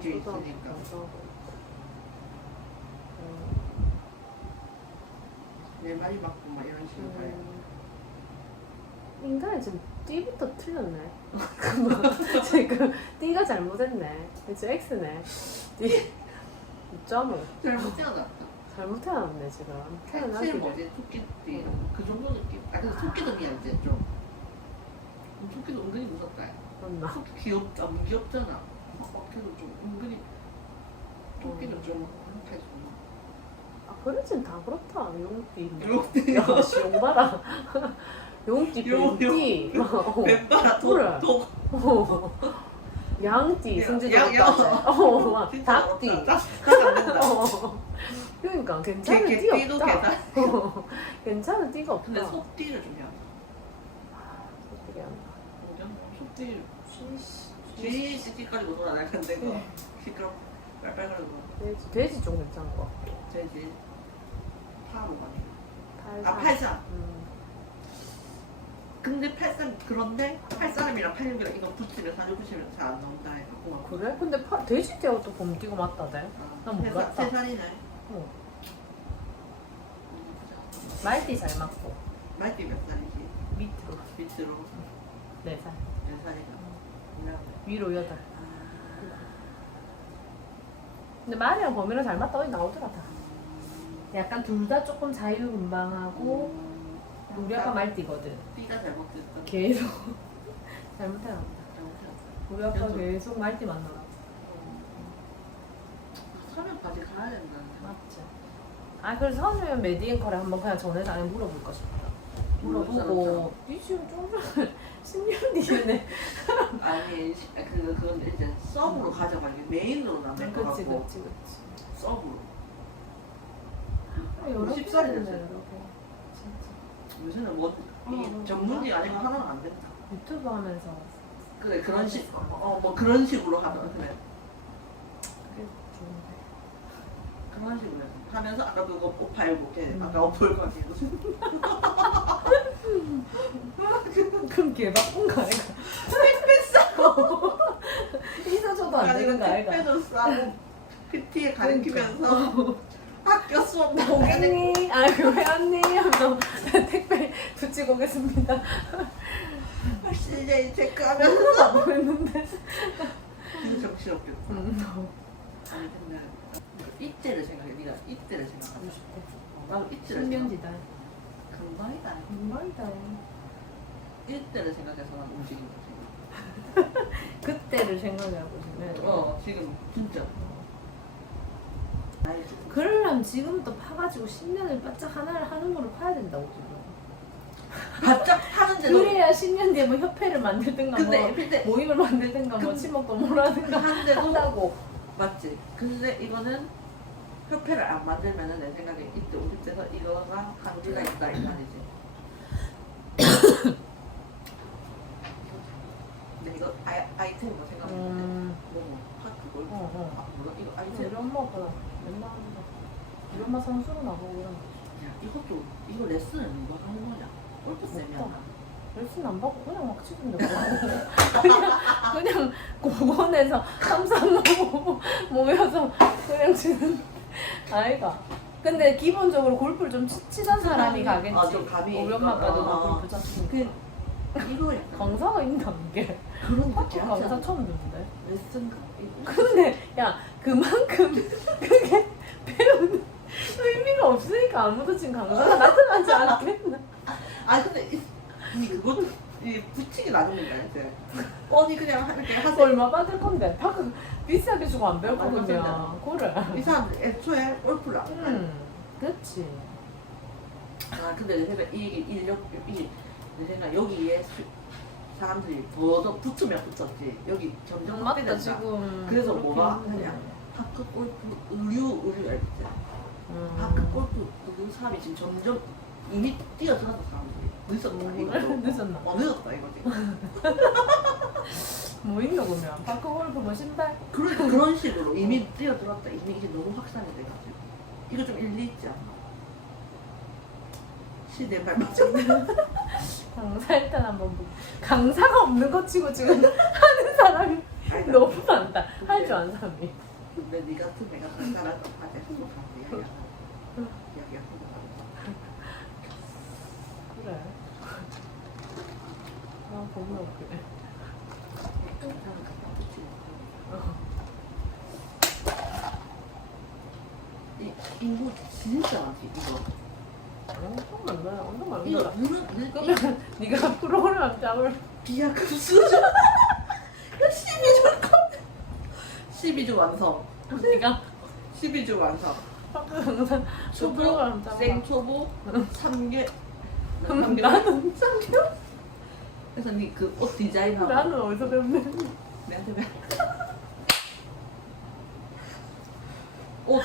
고등학교 있으니까. 가서. 내 말이 맞고 막 이런 식으로. 음. 인간이 지금 D부터 틀렸네. 뭐, 지금 D가 잘못했네. 저 X네. D 2.5 잘못 태어났다. 잘못 태어났네 지금. 태어나기 뭐지 토끼띠 그 정도 느낌. 아 근데 토끼등이야 이제 좀. 토끼도 은근히 무섭다. 맞나? 토끼 귀엽다. 너무 귀엽잖아. 막 막혀도 좀 은근히 토끼는 좀 한패 좀. 아 그러진 다 그렇다. 용띠. 야, 씨, 용봐라. 용띠, 용, 뱀띠, 막, 어. 뱀바라 어. 양띠, 야, 야. 오빠지. 어, 막 닭띠. 어. 그러니까 괜찮은 개- 띠 개띠도 없다. 개다. 어. 괜찮은 띠가 없다. 근데 속띠를 좀 해야 돼. 어떻게 한다. 그죠? 속띠 쉬 쉬. 뒤 씻기까지 못 올라갈 건데 그 시끄럽 빨빨거리고 돼지, 돼지 좀 괜찮은 것 같고. 돼지. 팔사. 아 팔삼. 음. 근데 팔삼 그런데 팔사람이랑 팔육이랑 이거 붙이면 사주 붙이면 잘 안 나온다 해 갖고 막. 그래? 근데 파, 돼지 또 봄띠가 맞다대. 아, 난세 살- 몰랐다. 세 살이네. 어. 말띠 잘 맞고. 말띠 몇 살이지? 밑으로 밑으로 네 살. 몇 살이다. 위로 여덟. 아, 근데 말이랑 범이랑 잘 맞다. 어디 나오더라 다. 약간 둘 다 조금 자유분방하고 우리 아빠 말띠거든. 띠가 잘못됐다. 계속 잘못해요. 잘못했어. 우리 아빠. 계속 말띠 만나라. 서면까지 가야 된다는. 맞지. 아 그래서 선우면 메디앵커를 한번 그냥 전해서 안에 물어볼까 싶다. 물어보고 이 지금 좀 전에 10년 뒤에네. 아니 시- 그 그건 이제 서브로 가져가는 게 메인으로 남을 것 그치 같고 그치 그치. 서브로. 아, 여러 10살이 개네, 됐어요. 여러 개. 진짜. 요새는 뭐이 어, 전문이 아니고 하나는 안 된다. 유튜브 하면서 그래 그런 식, 어뭐 그런 식으로 하면 그래 그게 좋은데. 그런 식으로 해서 하면서 아까 그거 옷 팔고 걔 음. 아까 옷 팔고 무슨 그럼 걔 바쁜 거 아이가? 택배 싸. 있어줘도 안 되는 거 아이가? 택배도 싸고 PT에 가르치면서 학교 수업 나오게 되 언니, 아, 왜 언니? 하면서 택배 붙이고 오겠습니다. CJ 체크하면서 하고 있는데. 아니 근데 이때를 생각해 네가 이때를 생각하자 어, 나도 이때를 10년 생각 뒤다. 금방이다 정말다. 이때를 생각해서 난 움직인 거지 그때를 생각하고 있네. 어 지금 진짜 좀 그러려면 지금부터 파가지고 10년을 바짝 하나를 하는 거를 파야 된다고 지금. 바짝 하는데도 그래야 10년 뒤에 뭐 협회를 만들든가 근데 뭐 근데 모임을 만들든가 뭐 근- 친목도모를 하든가 하는데도 한다고. 맞지. 근데 이거는 협회를 안 만들면은 내 생각에 이때 50대에서 이거가 한계가 있다 이 말이지. 근데 이거 아이, 아이템 뭐 생각해보면 음, 뭐 파크 골프 어, 어. 아, 뭐야 이거 우리 아이템 엄마가 맨날 한다. 우리 엄마 선수로 나보고 그런 거. 야 이것도 이거 레슨을 누가 하는 거냐? 골프. 없다. 레슨 안 받고 그냥 막 치던데 뭐. 그냥 그냥 공원에서 삼삼 모- 모여서 그냥 치는 아이가. 근데 기본적으로 골프를 좀 치, 치던 사람이 가겠지. 아, 좀 감이 우리 엄마 아빠도 있구나. 막 골프 쳤으니까. 그 이거 약간 강사가 있나 이게? 그런 거 파크 강사 처음 듣는데. 레슨 가 이거. 근데 야 그만큼 그게 없으니까 아무도 지금 강사가 나타나지 않겠나? 아 근데 이, 이 그것도 이 붙이기 나중인 거야 이제. 언니 그냥 이렇게 하세요. 얼마 받을 건데? 파크 비싸게 주고 안 배울 아, 거면 그래. 이 사람들 애초에 골프를 안 해. 음, 그렇지. 아 근데 내 생각 이 인력 이내 생각 여기에 수- 사람들이 더 더 붙으면 붙었지. 여기 점점 확대된다. 지금. 그래서 그렇긴 뭐가 해. 그냥 파크 골프 의류 의류 알지? 음. 파크 골프 의류 사람이 지금 점점 이미 뛰어들어서 사람들이 늦었다 뭐, 이거. 늦었나? 어 늦었다 이거지. 뭐 있나 보면 파크 골프 뭐 신발? 그런 그런 식으로 이미 뛰어들었다. 이미 이게 너무 확산이 돼가지고 이거 좀 일리 있지 않나? 시대에 발맞췄네. 강사 일단 한번 보. 강사가 없는 거 치고 지금 하는 사람이 너무 많다. 사람이. 근데 네 같은 애가 거 하지 행 그래. 아. 어. 이 인구 진짜 많지 이거. 엄청 많네. 엄청 많네. 이거 누는 그러면 네가 프로그램 짭을 비야 그 수저. 12주 컷. 12주 완성. 네가 12주 완성. 학교 그 초보, 짭을 생초보, 3개. 그럼 나는 3개월? 그래서 니 그 옷 디자인하고 나는 어디서 배웠네. 내한테 배. 옷,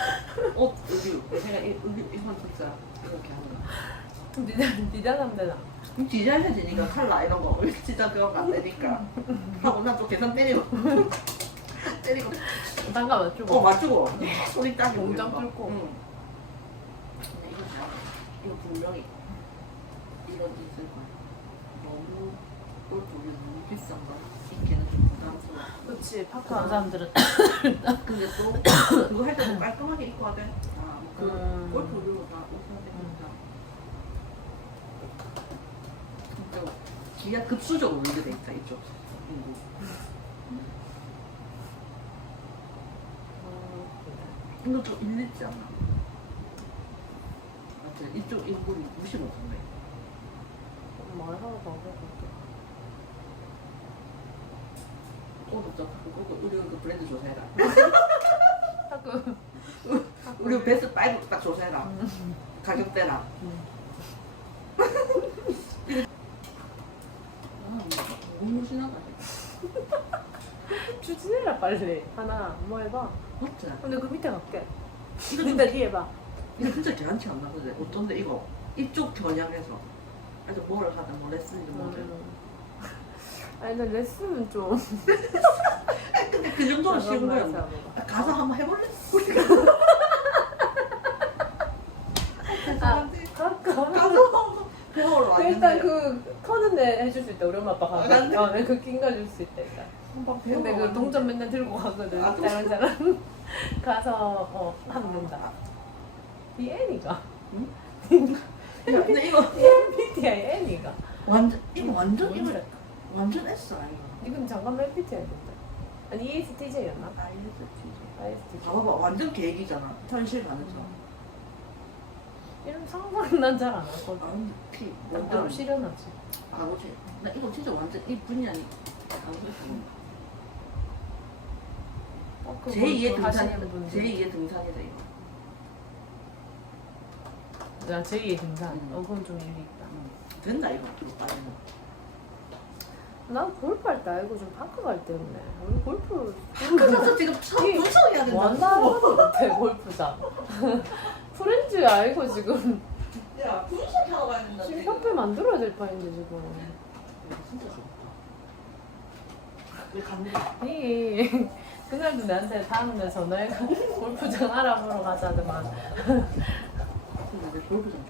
옷 의류. 내가 이 의류 이건 진짜 이렇게 하는 거. 디자인 디자인 되나? 디자인 해지니까 칼라 이런 거 진짜 그런 거안 되니까 하고 난또 계산 때리고 때리고. 단가 맞추고. 어 맞추고. 소리 따지고 공장. 뚫고. 응. 근데 이거 잘 이거 분명히 이런 있을 거야. 너무 꼴보기 너무 비싼 거 입기는 좀 부담스러워. 그렇지 파크하는 사람들은. 근데 또 그거 할 때도 깔끔하게 입고 하대 아, 그 음. 골프 룰로 다 옷을 되니까. 진짜 기가 급수적으로 올리게 돼 있다 이쪽. 인 구 이거 좀 일리지 않아? 맞지? 이쪽 인물이 무시 못했네. 말하고 나고 또 듣자. 그거 우리 그 브랜드 조사해라. 학교 우리 베스트 5딱 조사해라. 음. 가격대랑. 아, 너무 무신하다. 추진해라 빨리 하나 뭐 해봐 맞지? 근데 그 밑에 갈게 이거 근데 뒤에 봐 이거 진짜 괜찮지 않나? 근데 어떤데 이거? 이쪽 겨냥해서. 그래서 뭘 하든 뭐 레슨이든 뭐든. 음. 아니 근데 레슨은 좀 근데 그 정도로 쉬운 거야. 잠깐만, 아, 가서 한번 해볼래? 아, 가끔 가서 배워러 왔는데. 일단 그 터는 애 해줄 수 있다. 우리 엄마 아빠가 아, 난- 어, 내그 낀가 줄 수 있다 일단. 근데 그 동전 맨날 들고 가거든. 아, 자랑자랑. 가서 어 하면 된다. 이 애니가. 근데 이거 MBTI 애니가. 완전 이거 완전 이거 뭔지 완전 S 아이가. 이건 잠깐 MBTI 된다. 아니 E ESTJ였나? ISTJ 봐봐봐. 완전 계획이잖아. 현실 가능성. 이런 상상은 난잘 안 하거든 완전 피난 바로 완전 실현하지 가보지. 나 이거 진짜 완전 이 분야니. 어, 그거 제2의 그거 하시는 등산이 분들. 제 2의 등산이다 이거. 야 제2의 등산 음. 어 그건 좀 일리 있다 된다 이거 빠지면. 난 골프 할 때 알고 좀 파크 갈 때였네 우리 골프 그래서 지금 처음 이게 분석해야 된다. 완다는 것 같아 골프장 프렌즈 알고 지금 야 분석하러 가야 된다. 지금 협회 만들어야 될 판인데 지금 이거 진짜 좋다. 왜 갑니다. 이 그날도 나한테 다음날 전화해서 골프장 알아보러 가자더만 근데 내 골프장.